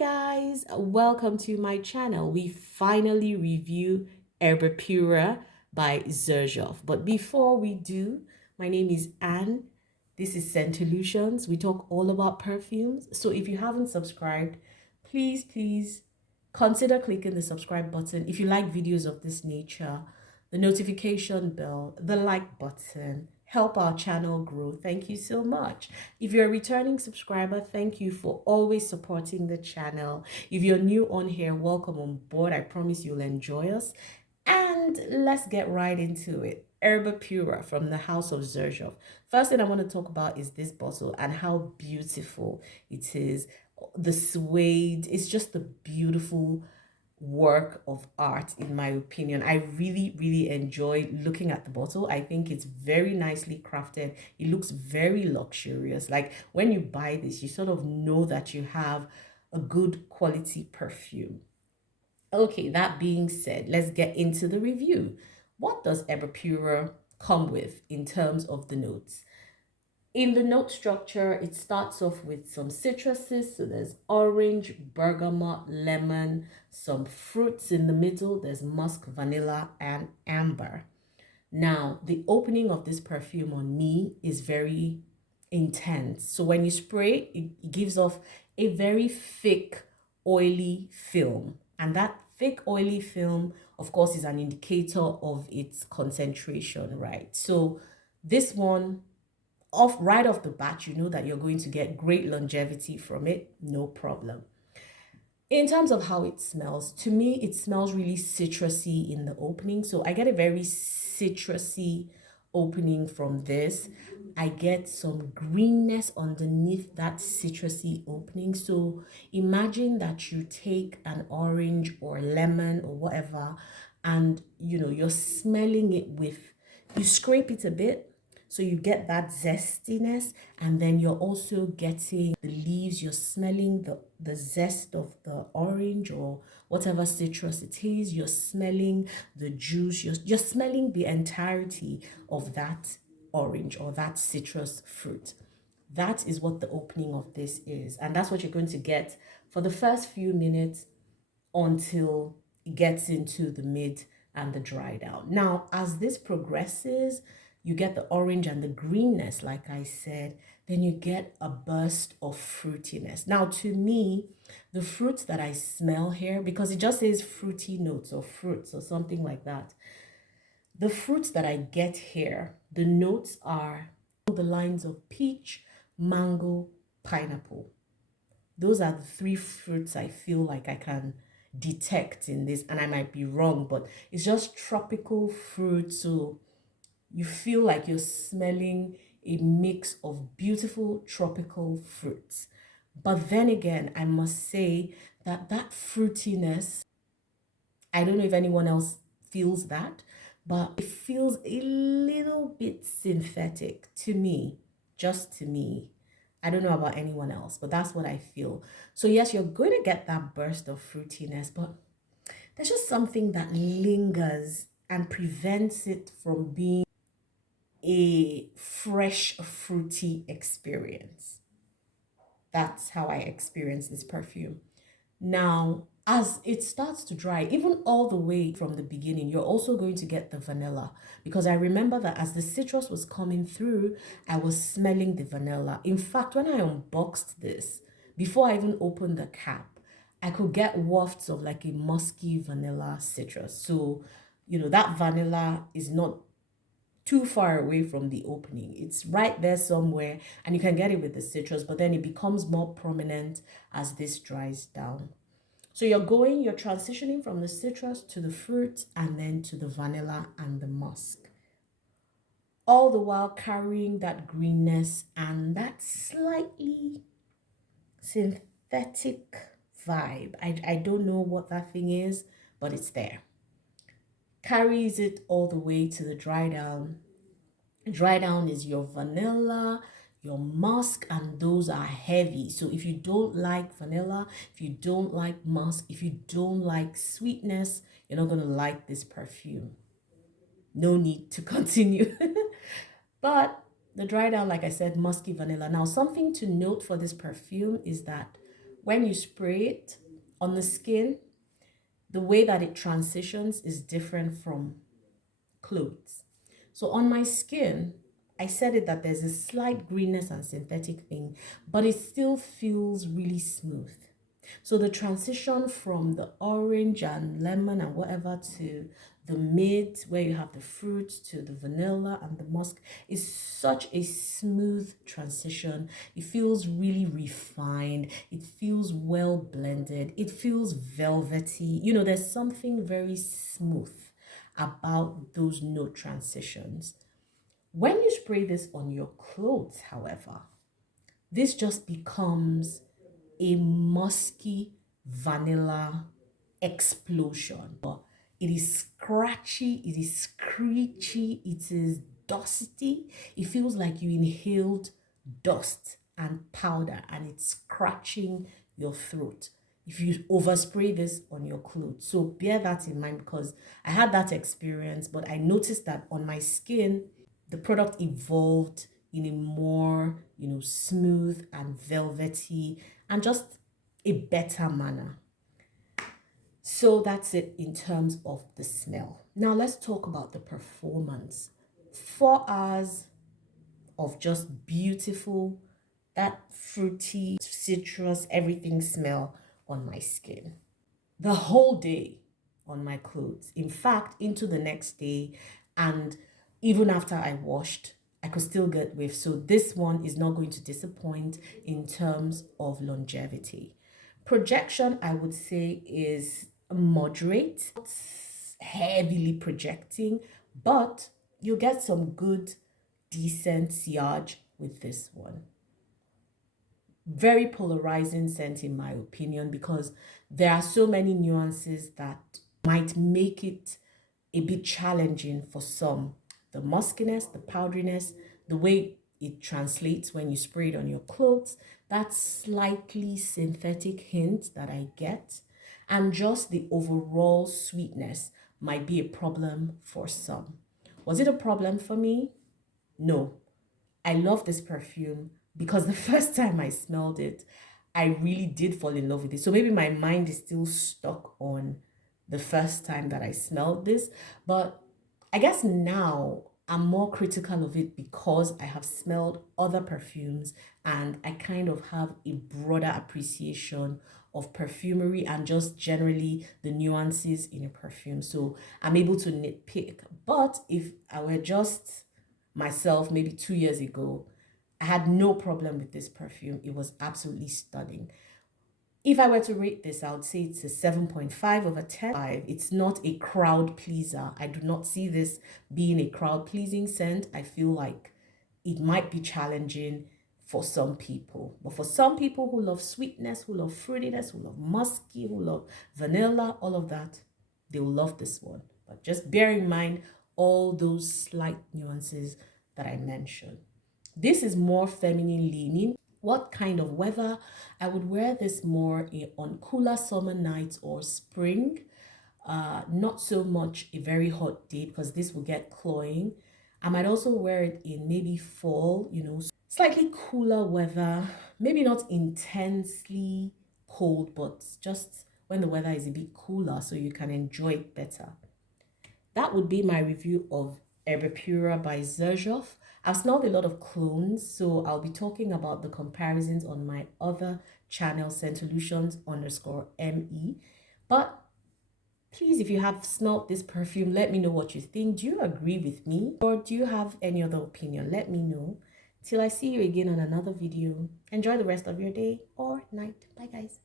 guys, welcome to my channel. We finally review Erba Pura by Xerjoff. But before we do, my name is Anne. This is Scentolutions. We talk all about perfumes. So if you haven't subscribed, please consider clicking the subscribe button. If you like videos of this nature, the notification bell, the like button, help our channel grow. Thank you so much. If you're a returning subscriber, thank you for always supporting the channel. If you're new on here, welcome on board. I promise you'll enjoy us. And let's get right into it. Erba Pura from the House of Xerjoff. First thing I want to talk about is this bottle and how beautiful it is. The suede, it's just a beautiful work of art in my opinion. I really enjoy looking at the bottle. I think it's very nicely crafted. It looks very luxurious. Like when you buy this, you sort of know that you have a good quality perfume. Okay, that being said, let's get into the review. What does Erba Pura come with in terms of the notes? In the note structure, it starts off with some citruses. So there's orange, bergamot, lemon, some fruits in the middle. There's musk, vanilla, and amber. Now, the opening of this perfume on me is very intense. So when you spray, it gives off a very thick, oily film. And that thick, oily film, of course, is an indicator of its concentration, right? So this one, right off the bat, you know that you're going to get great longevity from it, no problem. In terms of how it smells, to me, it smells really citrusy in the opening. So I get a very citrusy opening from this. I get some greenness underneath that citrusy opening. So imagine that you take an orange or lemon or whatever, and you're smelling it you scrape it a bit. So you get that zestiness, and then you're also getting the leaves. You're smelling the zest of the orange or whatever citrus it is. You're smelling the juice. You're smelling the entirety of that orange or that citrus fruit. That is what the opening of this is. And that's what you're going to get for the first few minutes until it gets into the mid and the dry down. Now, as this progresses, you get the orange and the greenness, like I said, then you get a burst of fruitiness. Now, to me, the fruits that I smell here, because it just says fruity notes or fruits or something like that, the fruits that I get here, the notes are the lines of peach, mango, pineapple. Those are the three fruits I feel like I can detect in this, and I might be wrong, but it's just tropical fruit. So you feel like you're smelling a mix of beautiful tropical fruits. But then again, I must say that fruitiness, I don't know if anyone else feels that, but it feels a little bit synthetic to me, just to me. I don't know about anyone else, but that's what I feel. So yes, you're going to get that burst of fruitiness, but there's just something that lingers and prevents it from being a fresh, fruity experience. That's how I experience this perfume. Now, as it starts to dry, even all the way from the beginning, you're also going to get the vanilla, because I remember that as the citrus was coming through, I was smelling the vanilla. In fact, when I unboxed this, before I even opened the cap, I could get wafts of like a musky vanilla citrus. So, that vanilla is not too far away from the opening. It's right there somewhere, and you can get it with the citrus, but then it becomes more prominent as this dries down. So you're transitioning from the citrus to the fruit and then to the vanilla and the musk. All the while carrying that greenness and that slightly synthetic vibe. I don't know what that thing is, but it's there. Carries it all the way to the dry down. Dry down is your vanilla, your musk, and those are heavy. So if you don't like vanilla, if you don't like musk, if you don't like sweetness, you're not going to like this perfume. No need to continue. But the dry down, like I said, musky vanilla. Now, something to note for this perfume is that When you spray it on the skin, the way that it transitions is different from clothes. So on my skin, I said it that there's a slight greenness and synthetic thing, but it still feels really smooth. So the transition from the orange and lemon and whatever to the mid, where you have the fruit, to the vanilla and the musk, is such a smooth transition. It feels really refined. It feels well blended. It feels velvety. You know, there's something very smooth about those note transitions. When you spray this on your clothes, however, this just becomes a musky vanilla explosion. It is scratchy, it is screechy, it is dusty. It feels like you inhaled dust and powder and it's scratching your throat if you overspray this on your clothes. So bear that in mind, because I had that experience, but I noticed that on my skin, the product evolved in a more, smooth and velvety and just a better manner. So that's it in terms of the smell. Now let's talk about the performance. 4 hours of just beautiful, that fruity, citrus, everything smell on my skin. The whole day on my clothes. In fact, into the next day, and even after I washed, I could still get whiff. So this one is not going to disappoint in terms of longevity. Projection, I would say, is moderate. It's heavily projecting, but you'll get some good, decent sillage with this one. Very polarizing scent in my opinion, because there are so many nuances that might make it a bit challenging for some. The muskiness, the powderiness, the way it translates when you spray it on your clothes, that slightly synthetic hint that I get, and just the overall sweetness might be a problem for some. Was it a problem for me? No. I love this perfume because the first time I smelled it, I really did fall in love with it. So maybe my mind is still stuck on the first time that I smelled this. But I guess now I'm more critical of it because I have smelled other perfumes and I kind of have a broader appreciation of perfumery and just generally the nuances in a perfume. So I'm able to nitpick. But if I were just myself maybe 2 years ago, I had no problem with this perfume. It was absolutely stunning. If I were to rate this, I would say it's a 7.5 over 10. It's not a crowd pleaser. I do not see this being a crowd pleasing scent. I feel like it might be challenging for some people. But for some people who love sweetness, who love fruitiness, who love musky, who love vanilla, all of that, they will love this one. But just bear in mind all those slight nuances that I mentioned. This is more feminine leaning. What kind of weather? I would wear this more on cooler summer nights or spring. Not so much a very hot day because this will get cloying. I might also wear it in maybe fall, slightly cooler weather, maybe not intensely cold, but just when the weather is a bit cooler so you can enjoy it better. That would be my review of Erba Pura by Xerjoff. I've smelled a lot of clones, so I'll be talking about the comparisons on my other channel, Scentolutions_ME. But please, if you have smelled this perfume, let me know what you think. Do you agree with me? Or do you have any other opinion? Let me know. Till I see you again on another video. Enjoy the rest of your day or night. Bye, guys.